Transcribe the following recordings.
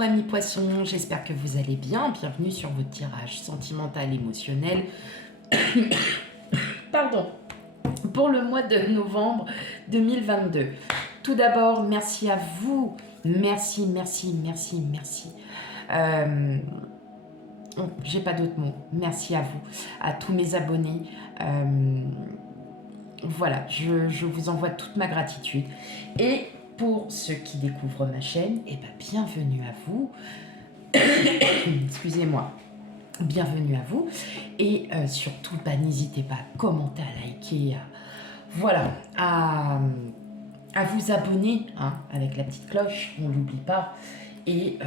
vous amis poissons, j'espère que vous allez bien. Bienvenue sur votre tirage sentimental émotionnel. Pardon. Pour le mois de novembre 2022. Tout d'abord, merci à vous. Merci. J'ai pas d'autres mots. Merci à vous, à tous mes abonnés. Voilà, je vous envoie toute ma gratitude. Et pour ceux qui découvrent ma chaîne, eh ben, bienvenue à vous. Excusez-moi. Bienvenue à vous. Et surtout, n'hésitez pas à commenter, à liker, à vous abonner avec la petite cloche, on ne l'oublie pas. Et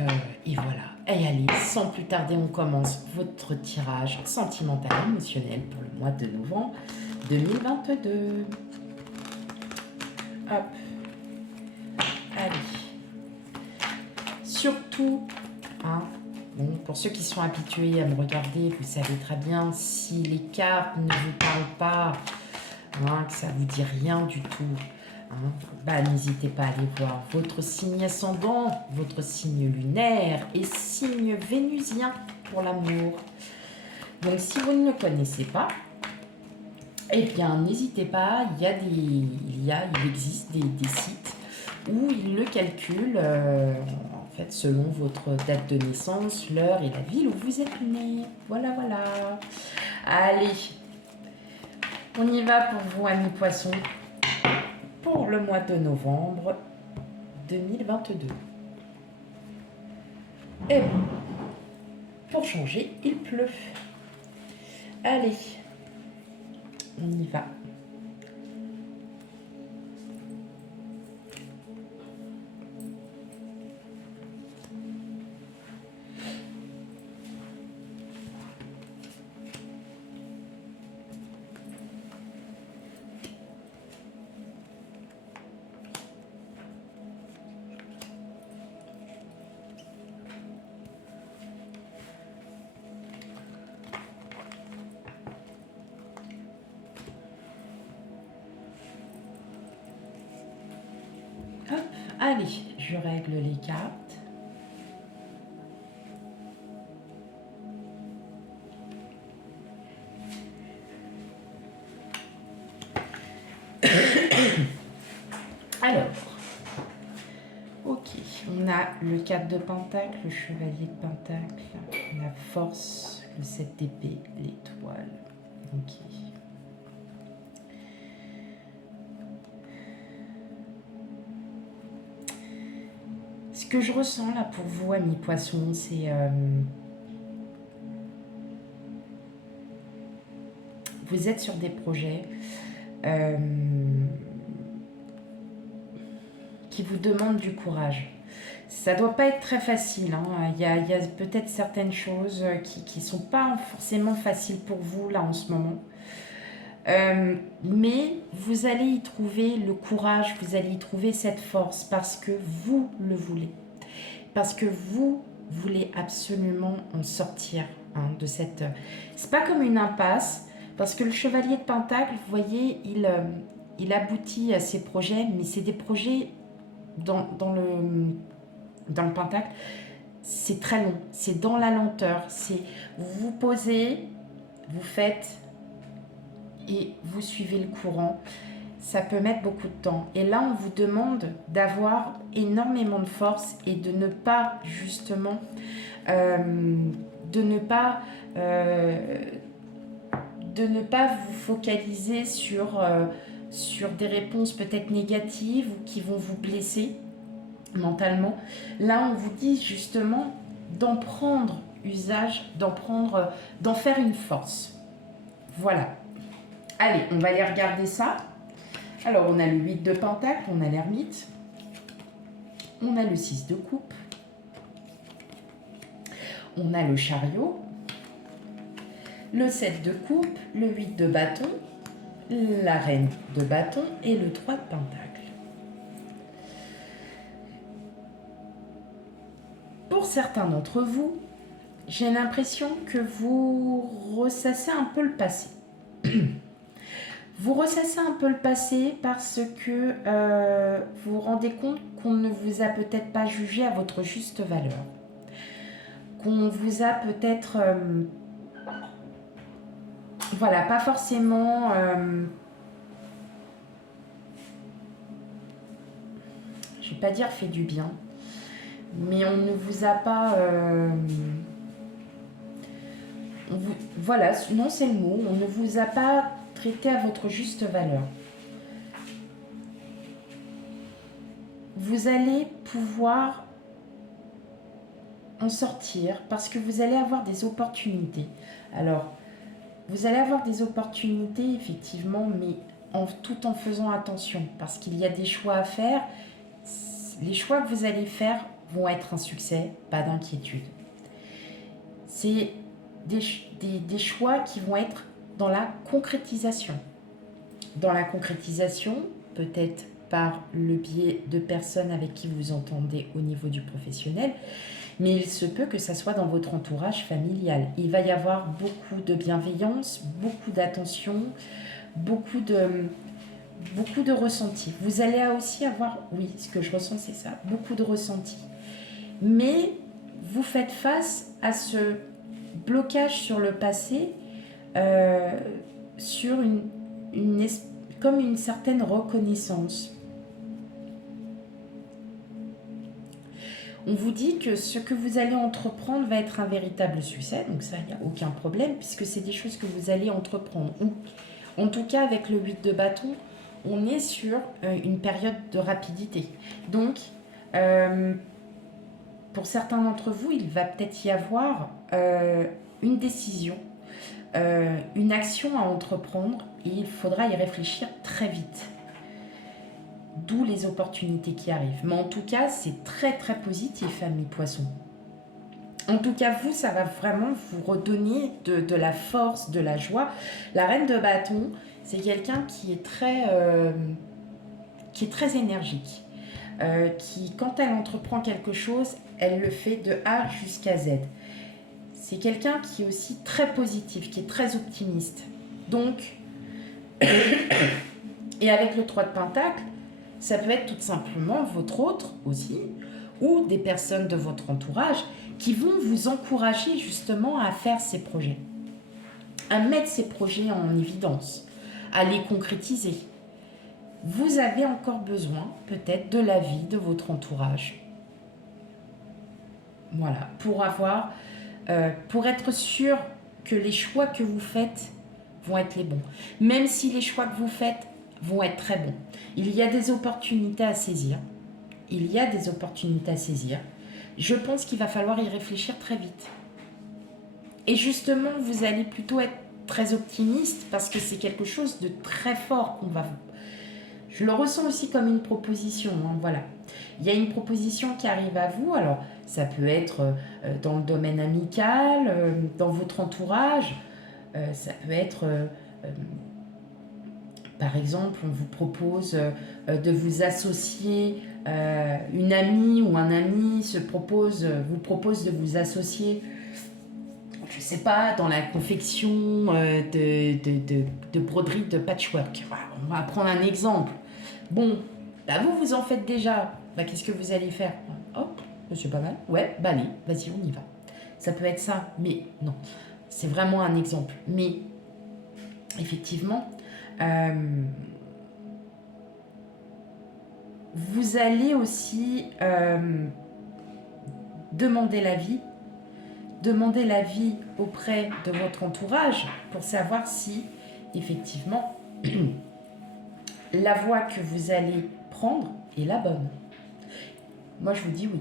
voilà. Et allez, sans plus tarder, on commence votre tirage sentimental émotionnel pour le mois de novembre 2022. Hop. Allez. Surtout, bon, pour ceux qui sont habitués à me regarder, vous savez très bien, si les cartes ne vous parlent pas, que ça ne vous dit rien du tout, n'hésitez pas à aller voir votre signe ascendant, votre signe lunaire et signe vénusien pour l'amour. Donc, si vous ne le connaissez pas, eh bien, n'hésitez pas, il existe des sites où ils le calculent en fait, selon votre date de naissance, l'heure et la ville où vous êtes né. Voilà. Allez, on y va pour vous, amis poissons, pour le mois de novembre 2022. Et bon, pour changer, il pleut. Allez, on y va. Hop, allez, je règle les cartes. Alors, ok, on a le 4 de Pentacle, le Chevalier de Pentacle, la Force, le 7 d'épée, l'étoile. Ok. Ce que je ressens là pour vous, amis poissons, c'est vous êtes sur des projets qui vous demandent du courage. Ça doit pas être très facile. Il y a peut-être certaines choses qui sont pas forcément faciles pour vous là en ce moment. Mais vous allez y trouver le courage, vous allez y trouver cette force parce que vous le voulez. Parce que vous voulez absolument en sortir de cette... C'est pas comme une impasse, parce que le Chevalier de Pentacle, vous voyez, il aboutit à ses projets, mais c'est des projets dans le Pentacle, c'est très long, c'est dans la lenteur, c'est vous vous posez, vous faites et vous suivez le courant. Ça peut mettre beaucoup de temps. Et là, on vous demande d'avoir énormément de force et de ne pas, justement, de ne pas vous focaliser sur des réponses peut-être négatives ou qui vont vous blesser mentalement. Là, on vous dit justement d'en prendre usage, d'en faire une force. Voilà. Allez, on va aller regarder ça. Alors, on a le 8 de Pentacle, on a l'ermite, on a le 6 de coupe, on a le chariot, le 7 de coupe, le 8 de bâton, la reine de bâton et le 3 de Pentacle. Pour certains d'entre vous, j'ai l'impression que vous ressassez un peu le passé. Vous ressassez un peu le passé parce que vous vous rendez compte qu'on ne vous a peut-être pas jugé à votre juste valeur. qu'on vous a peut-être, voilà, pas forcément, je vais pas dire fait du bien, mais on ne vous a pas, voilà, non c'est le mot, on ne vous a pas traité à votre juste valeur. Vous allez pouvoir en sortir parce que vous allez avoir des opportunités. Alors, vous allez avoir des opportunités effectivement, mais tout en faisant attention parce qu'il y a des choix à faire. Les choix que vous allez faire vont être un succès, pas d'inquiétude. C'est des choix qui vont être dans la concrétisation. Dans la concrétisation, peut-être par le biais de personnes avec qui vous entendez au niveau du professionnel, mais il se peut que ça soit dans votre entourage familial. Il va y avoir beaucoup de bienveillance, beaucoup d'attention, beaucoup de ressenti. Vous allez aussi avoir, oui, ce que je ressens c'est ça, beaucoup de ressenti. Mais vous faites face à ce blocage sur le passé, sur comme une certaine reconnaissance. On vous dit que ce que vous allez entreprendre va être un véritable succès, donc ça, il n'y a aucun problème, puisque c'est des choses que vous allez entreprendre. Ou, en tout cas, avec le 8 de bâton, on est sur une période de rapidité. Donc, pour certains d'entre vous, il va peut-être y avoir une décision, une action à entreprendre, et il faudra y réfléchir très vite. D'où les opportunités qui arrivent. Mais en tout cas, c'est très très positif, amis poissons. En tout cas, vous, ça va vraiment vous redonner de la force, de la joie. La reine de bâton, c'est quelqu'un qui est très énergique. Qui, quand elle entreprend quelque chose, elle le fait de A jusqu'à Z. C'est quelqu'un qui est aussi très positif, qui est très optimiste. Donc, et avec le 3 de Pentacle, ça peut être tout simplement votre autre aussi, ou des personnes de votre entourage qui vont vous encourager justement à faire ces projets, à mettre ces projets en évidence, à les concrétiser. Vous avez encore besoin peut-être de l'avis de votre entourage. Voilà, pour être sûr que les choix que vous faites vont être les bons. Même si les choix que vous faites vont être très bons. Il y a des opportunités à saisir. Je pense qu'il va falloir y réfléchir très vite. Et justement, vous allez plutôt être très optimiste parce que c'est quelque chose de très fort qu'on va vous... Je le ressens aussi comme une proposition, hein, voilà. Il y a une proposition qui arrive à vous, alors ça peut être dans le domaine amical, dans votre entourage, ça peut être... par exemple, on vous propose de vous associer, une amie ou un ami vous propose de vous associer, je ne sais pas, dans la confection de broderie de patchwork. Voilà, on va prendre un exemple. Bon, là vous en faites déjà. Bah, qu'est-ce que vous allez faire? Hop, c'est pas mal. Ouais, bah allez, vas-y, on y va. Ça peut être ça, mais non. C'est vraiment un exemple. Mais effectivement, vous allez aussi demander l'avis auprès de votre entourage pour savoir si effectivement la voie que vous allez prendre est la bonne. Moi je vous dis oui.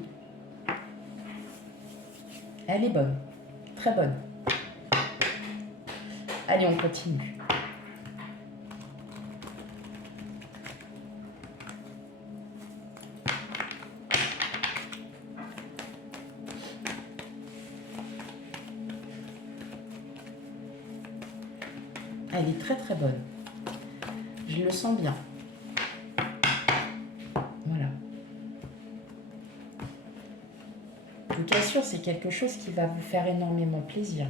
Elle est bonne, très bonne. Allez, on continue. Elle est très très bonne. Je le sens bien. Voilà. Je vous assure, c'est quelque chose qui va vous faire énormément plaisir.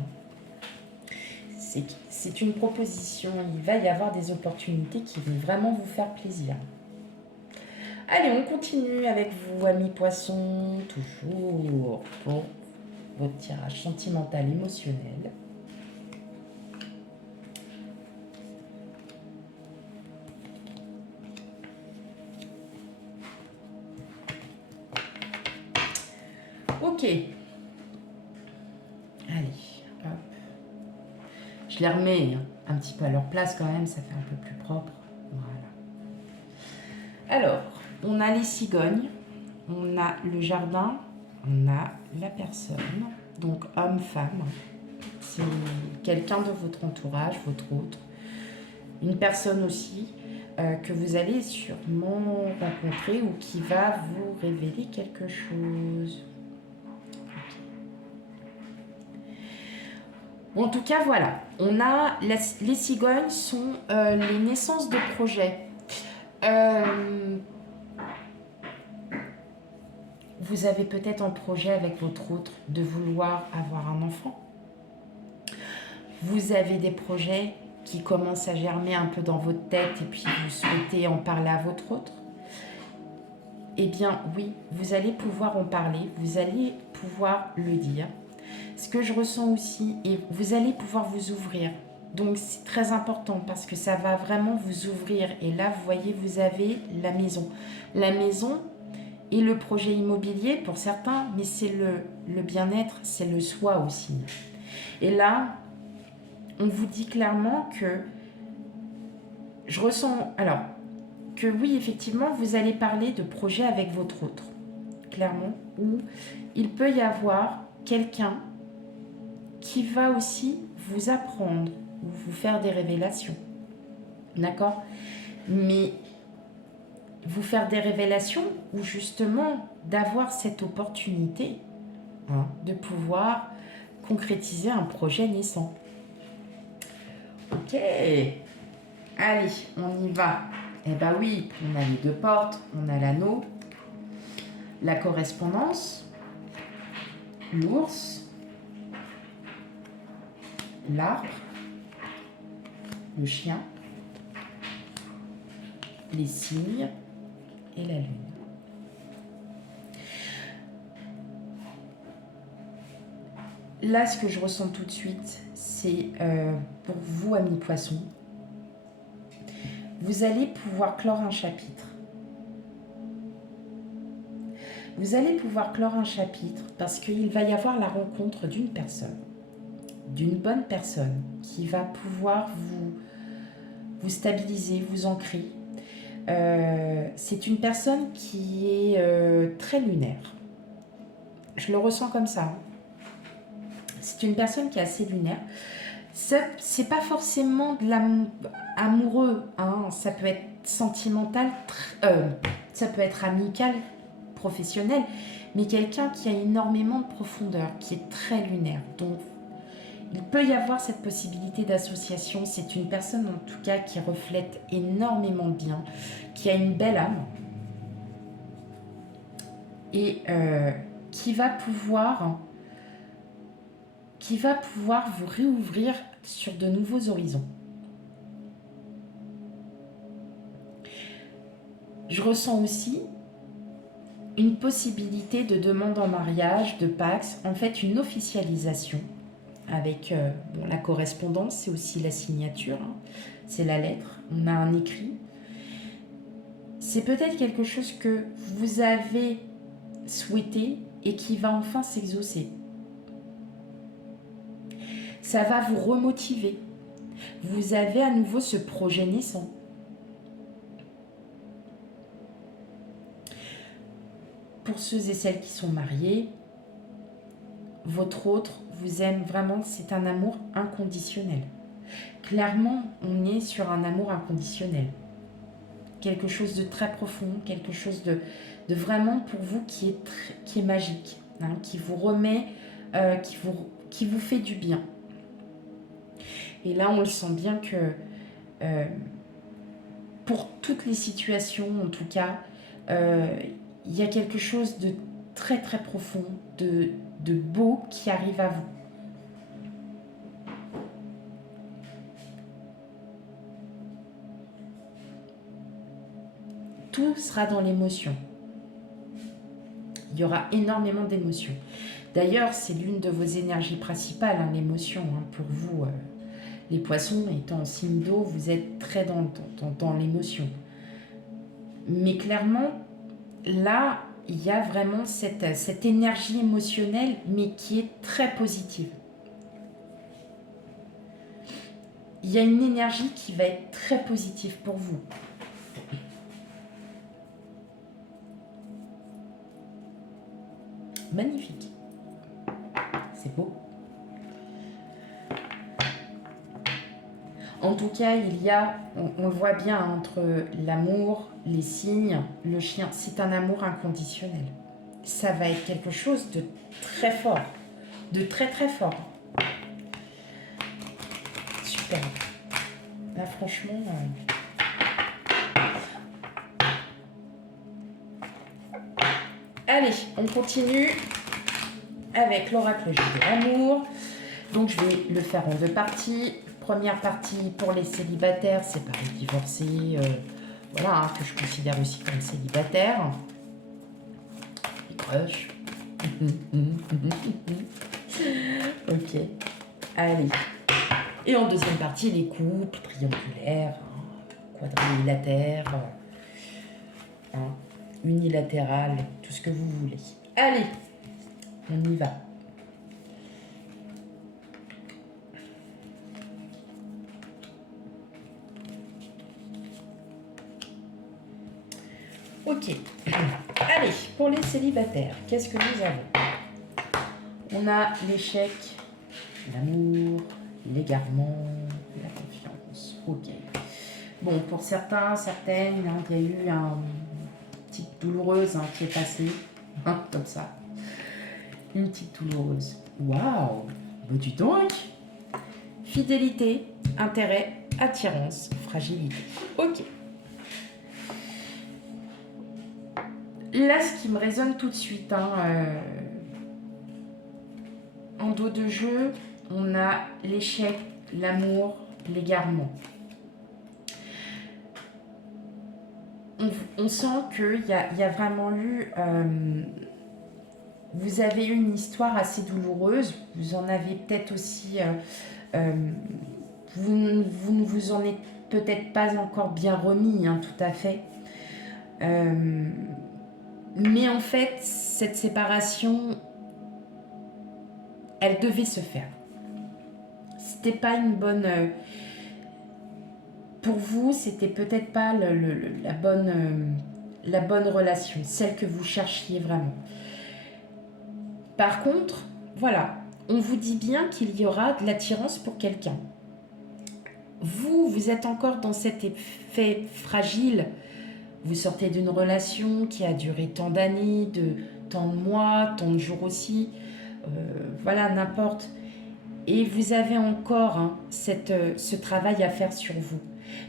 C'est une proposition. Il va y avoir des opportunités qui vont vraiment vous faire plaisir. Allez, on continue avec vous, amis poissons. Toujours pour votre tirage sentimental émotionnel. Ok. Allez, hop. Je les remets un petit peu à leur place quand même, ça fait un peu plus propre. Voilà. Alors, on a les cigognes, on a le jardin, on a la personne. Donc, homme, femme. C'est quelqu'un de votre entourage, votre autre. Une personne aussi que vous allez sûrement rencontrer ou qui va vous révéler quelque chose. Bon, en tout cas, voilà. On a les cigognes sont les naissances de projets. Vous avez peut-être un projet avec votre autre de vouloir avoir un enfant. Vous avez des projets qui commencent à germer un peu dans votre tête et puis vous souhaitez en parler à votre autre. Eh bien, oui, vous allez pouvoir en parler, vous allez pouvoir le dire. Ce que je ressens aussi, et vous allez pouvoir vous ouvrir. Donc, c'est très important parce que ça va vraiment vous ouvrir. Et là, vous voyez, vous avez la maison. La maison et le projet immobilier pour certains, mais c'est le bien-être, c'est le soi aussi. Et là, on vous dit clairement que je ressens... Alors, que oui, effectivement, vous allez parler de projet avec votre autre. Clairement. Où il peut y avoir quelqu'un qui va aussi vous apprendre ou vous faire des révélations. D'accord? Mais vous faire des révélations ou justement d'avoir cette opportunité de pouvoir concrétiser un projet naissant. Ok. Allez, on y va. Eh bien oui, on a les deux portes, on a l'anneau, la correspondance, l'ours, l'arbre, le chien, les cygnes et la lune. Là, ce que je ressens tout de suite, c'est pour vous, amis poissons, vous allez pouvoir clore un chapitre. Vous allez pouvoir clore un chapitre parce qu'il va y avoir la rencontre d'une personne, d'une bonne personne qui va pouvoir vous stabiliser, vous ancrer. C'est une personne qui est très lunaire. Je le ressens comme ça. C'est une personne qui est assez lunaire. C'est pas forcément de l'amour amoureux, hein. Ça peut être sentimental, ça peut être amical, professionnel, mais quelqu'un qui a énormément de profondeur, qui est très lunaire. Donc, il peut y avoir cette possibilité d'association. C'est une personne, en tout cas, qui reflète énormément de bien, qui a une belle âme et qui va pouvoir vous réouvrir sur de nouveaux horizons. Je ressens aussi une possibilité de demande en mariage, de Pax, en fait une officialisation avec la correspondance, c'est aussi la signature, c'est la lettre, on a un écrit. C'est peut-être quelque chose que vous avez souhaité et qui va enfin s'exaucer. Ça va vous remotiver. Vous avez à nouveau ce projet naissant. Pour ceux et celles qui sont mariés, votre autre vous aime vraiment, c'est un amour inconditionnel. Clairement, on est sur un amour inconditionnel. Quelque chose de très profond, quelque chose de vraiment pour vous qui est magique, qui vous remet, qui vous fait du bien. Et là, on le sent bien que pour toutes les situations, en tout cas, il y a quelque chose de très très profond, de beau qui arrive à vous. Tout sera dans l'émotion. Il y aura énormément d'émotions. D'ailleurs, c'est l'une de vos énergies principales, hein, l'émotion, hein, pour vous. Les poissons, étant en signe d'eau, vous êtes très dans l'émotion. Mais clairement, là, il y a vraiment cette énergie émotionnelle, mais qui est très positive. Il y a une énergie qui va être très positive pour vous. Magnifique. C'est beau. En tout cas, il y a, on le voit bien, entre l'amour, les signes, le chien, c'est un amour inconditionnel. Ça va être quelque chose de très fort, de très très fort. Super. Là, franchement... Allez, on continue avec l'oracle G de l'amour. Donc, je vais le faire en 2 parties. Première partie pour les célibataires, séparés, divorcés, voilà, hein, que je considère aussi comme célibataires. Les crushs. Ok, allez. Et en deuxième partie, les couples triangulaires, hein, quadrilatères, hein, unilatérales, tout ce que vous voulez. Allez, on y va. Ok. Allez, pour les célibataires, qu'est-ce que nous avons? On a l'échec, l'amour, l'égarement, la confiance. Ok. Bon, pour certains, certaines, hein, il y a eu une petite douloureuse hein, qui est passée, hein, comme ça. Une petite douloureuse. Waouh! Bah, dis donc! Fidélité, intérêt, attirance, fragilité. Ok. Là, ce qui me résonne tout de suite, hein, en dos de jeu, on a l'échec, l'amour, l'égarement. On sent qu'il y a vraiment eu... vous avez eu une histoire assez douloureuse. Vous en avez peut-être aussi... vous ne vous en êtes peut-être pas encore bien remis, hein, tout à fait. Mais en fait, cette séparation, elle devait se faire. C'était pas une bonne... pour vous, c'était peut-être pas la bonne relation, celle que vous cherchiez vraiment. Par contre, voilà, on vous dit bien qu'il y aura de l'attirance pour quelqu'un. Vous êtes encore dans cet effet fragile. Vous sortez d'une relation qui a duré tant d'années, tant de mois, tant de jours aussi. Voilà, n'importe. Et vous avez encore hein, ce travail à faire sur vous.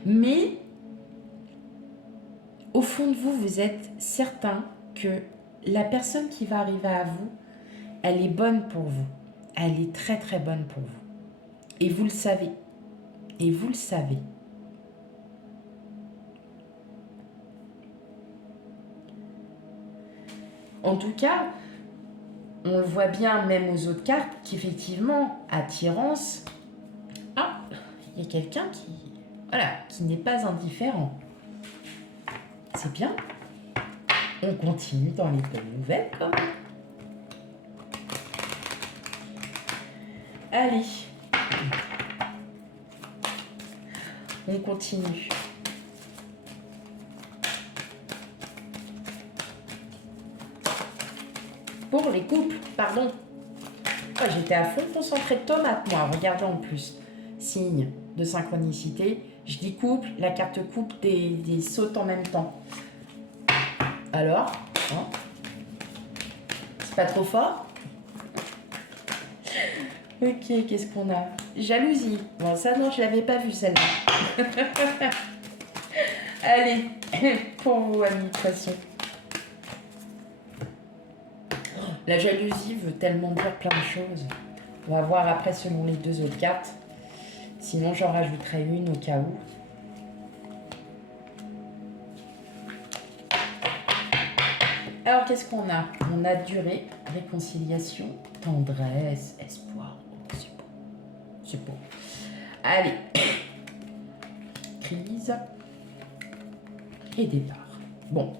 Mais, au fond de vous, vous êtes certain que la personne qui va arriver à vous, elle est bonne pour vous. Elle est très très bonne pour vous. Et vous le savez. Et vous le savez. En tout cas, on le voit bien même aux autres cartes qu'effectivement, attirance, ah, il y a quelqu'un qui n'est pas indifférent. C'est bien. On continue dans les bonnes nouvelles quand même. Allez. On continue. Pour les couples, pardon. Oh, j'étais à fond concentrée de tomates, moi. Regardez en plus. Signe de synchronicité. Je dis couple, la carte couple des sautes en même temps. Alors, hein, c'est pas trop fort? Ok, qu'est-ce qu'on a? Jalousie. Bon, ça, non, je l'avais pas vu, celle-là. Allez, pour vous, amis poissons. La jalousie veut tellement dire plein de choses. On va voir après selon les 2 autres cartes. Sinon, j'en rajouterai une au cas où. Alors, qu'est-ce qu'on a? On a durée, réconciliation, tendresse, espoir. Oh, c'est beau. C'est beau. Allez. Crise et départ. Bon,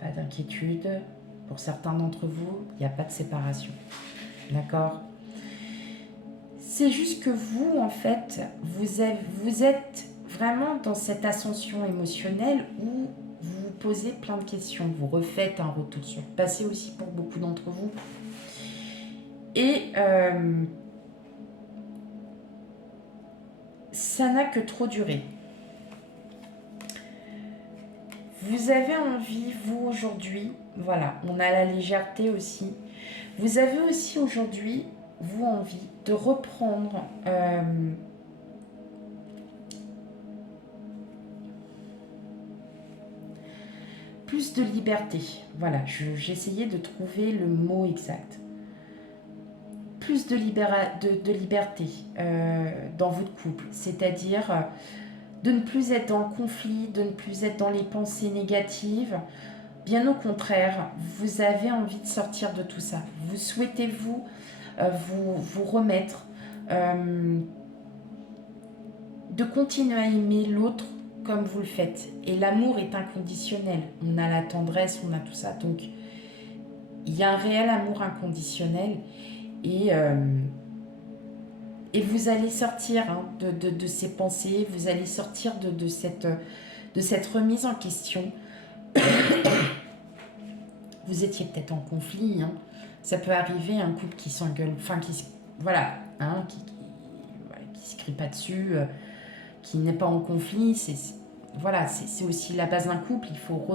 pas d'inquiétude. Pour certains d'entre vous, il n'y a pas de séparation. D'accord? C'est juste que vous, en fait, vous êtes vraiment dans cette ascension émotionnelle où vous vous posez plein de questions. Vous refaites un retour sur le passé aussi pour beaucoup d'entre vous. Et ça n'a que trop duré. Vous avez envie, vous, aujourd'hui, voilà, on a la légèreté aussi. Vous avez aussi aujourd'hui, vous, envie de reprendre plus de liberté. Voilà, j'essayais de trouver le mot exact. Plus de liberté dans votre couple, c'est-à-dire de ne plus être dans le conflit, de ne plus être dans les pensées négatives. Bien au contraire, vous avez envie de sortir de tout ça. Vous souhaitez vous remettre, de continuer à aimer l'autre comme vous le faites. Et l'amour est inconditionnel. On a la tendresse, on a tout ça. Donc, il y a un réel amour inconditionnel. Et vous allez sortir de ces pensées, vous allez sortir de cette remise en question. Vous étiez peut-être en conflit, hein. Ça peut arriver, un couple qui s'engueule, enfin qui se crie pas dessus, qui n'est pas en conflit. C'est aussi la base d'un couple. Il faut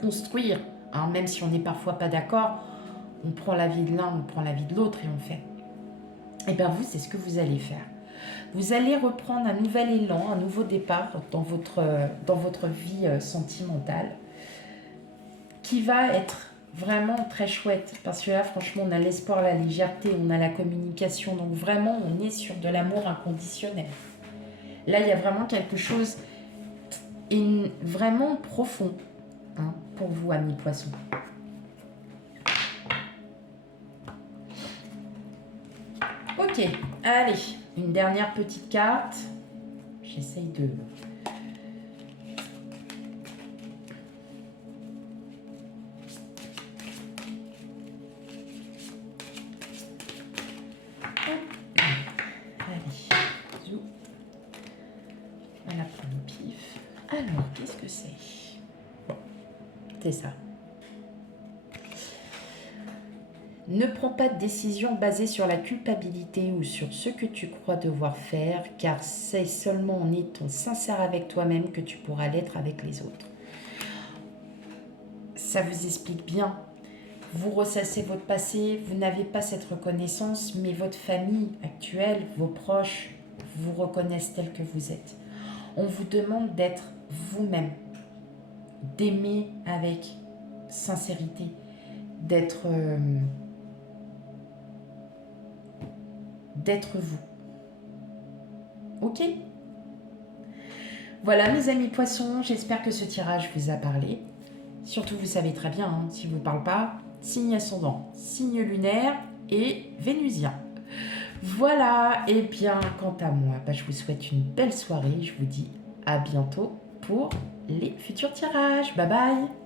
construire, hein, même si on n'est parfois pas d'accord. On prend la vie de l'un, on prend la vie de l'autre et on fait. Et bien vous, c'est ce que vous allez faire. Vous allez reprendre un nouvel élan, un nouveau départ dans votre vie sentimentale qui va être vraiment très chouette. Parce que là, franchement, on a l'espoir, la légèreté, on a la communication. Donc vraiment, on est sur de l'amour inconditionnel. Là, il y a vraiment quelque chose vraiment profond, hein, pour vous, amis poissons. Ok, allez, une dernière petite carte. J'essaye de... Allez, zou. On la prend au pif. Alors, qu'est-ce que c'est? Bon, c'est ça. Ne prends pas de décision basée sur la culpabilité ou sur ce que tu crois devoir faire, car c'est seulement en étant sincère avec toi-même que tu pourras l'être avec les autres. Ça vous explique bien. Vous ressassez votre passé, vous n'avez pas cette reconnaissance, mais votre famille actuelle, vos proches, vous reconnaissent tel que vous êtes. On vous demande d'être vous-même, d'aimer avec sincérité, d'être vous. Ok? Voilà mes amis poissons, j'espère que ce tirage vous a parlé. Surtout, vous savez très bien, hein, si vous ne parle pas, signe ascendant, signe lunaire et vénusien. Voilà, et bien quant à moi, je vous souhaite une belle soirée. Je vous dis à bientôt pour les futurs tirages. Bye bye!